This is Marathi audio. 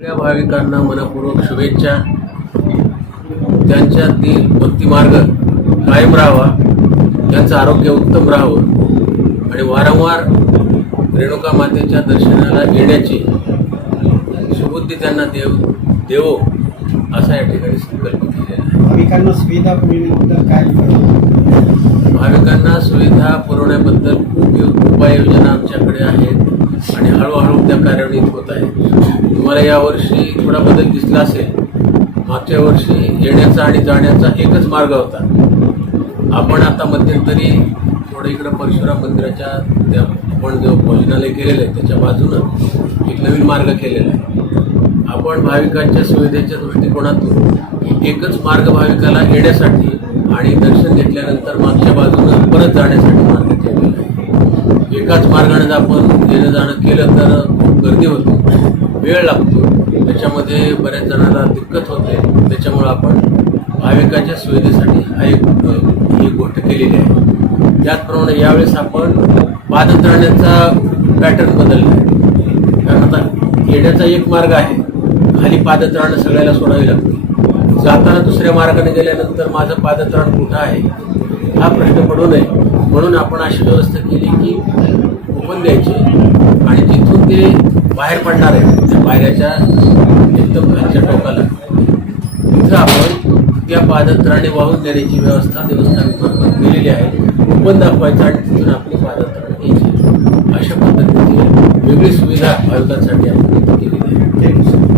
सगळ्या भाविकांना मनपूर्वक शुभेच्छा. त्यांच्यातील भक्ती मार्ग कायम राहावा. त्यांचं आरोग्य उत्तम राहावं. आणि वारंवार रेणुका मातेच्या दर्शनाला येण्याची सुबुद्धी त्यांना देव देवो असा या ठिकाणी संकल्प केलेला आहे. भाविकांना सुविधा पुरविण्याबद्दल काय? भाविकांना सुविधा पुरवण्याबद्दल खूप उपाययोजना आमच्याकडे आणि सध्या कार्यान्वित होत आहे. तुम्हाला यावर्षी थोडा बदल दिसला असेल. मागच्या वर्षी येण्याचा आणि जाण्याचा एकच मार्ग होता. आपण आता मध्यंतरी थोडं इकडं परशुराम मंदिराच्या त्या आपण जो भोजनालय केलेलं आहे त्याच्या बाजूनं एक नवीन मार्ग केलेला आहे. आपण भाविकांच्या सुविधेच्या दृष्टिकोनातून एकच मार्ग भाविकाला येण्यासाठी आणि दर्शन घेतल्यानंतर मागच्या बाजूनं परत जाण्यासाठी मार्ग केला एकाच मार्गाने जर आपण येणं जाणं केलं तर खूप गर्दी होते. वेळ लागतो. त्याच्यामध्ये बऱ्याच जणांना दिक्कत होते. त्याच्यामुळं आपण भाविकांच्या सुविधेसाठी हा एक ही गोष्ट केलेली आहे. त्याचप्रमाणे यावेळेस आपण पादत्राण्याचा पॅटर्न बदलला आहे. कारण आता येण्याचा एक मार्ग आहे. खाली पादत्राण सगळ्याला सोडावी लागते. जाताना दुसऱ्या मार्गाने गेल्यानंतर माझं पादत्राण कुठं आहे? हा प्रश्न पडू नये. म्हणून आपण अशी व्यवस्था केली की ओपन द्यायची आणि जिथून ते बाहेर पडणार आहे त्या पायऱ्याच्या एकदम घरच्या टोकाला तिथं आपण त्या पादत्राणे वाहून देण्याची व्यवस्था देवस्थान केलेली आहे. ओपन दाखवायचं आणि तिथून आपली पादत्राणे घ्यायची. अशा पद्धतीची वेगळी सुविधा भाविकांसाठी आपण केलेली आहे. थँक्यू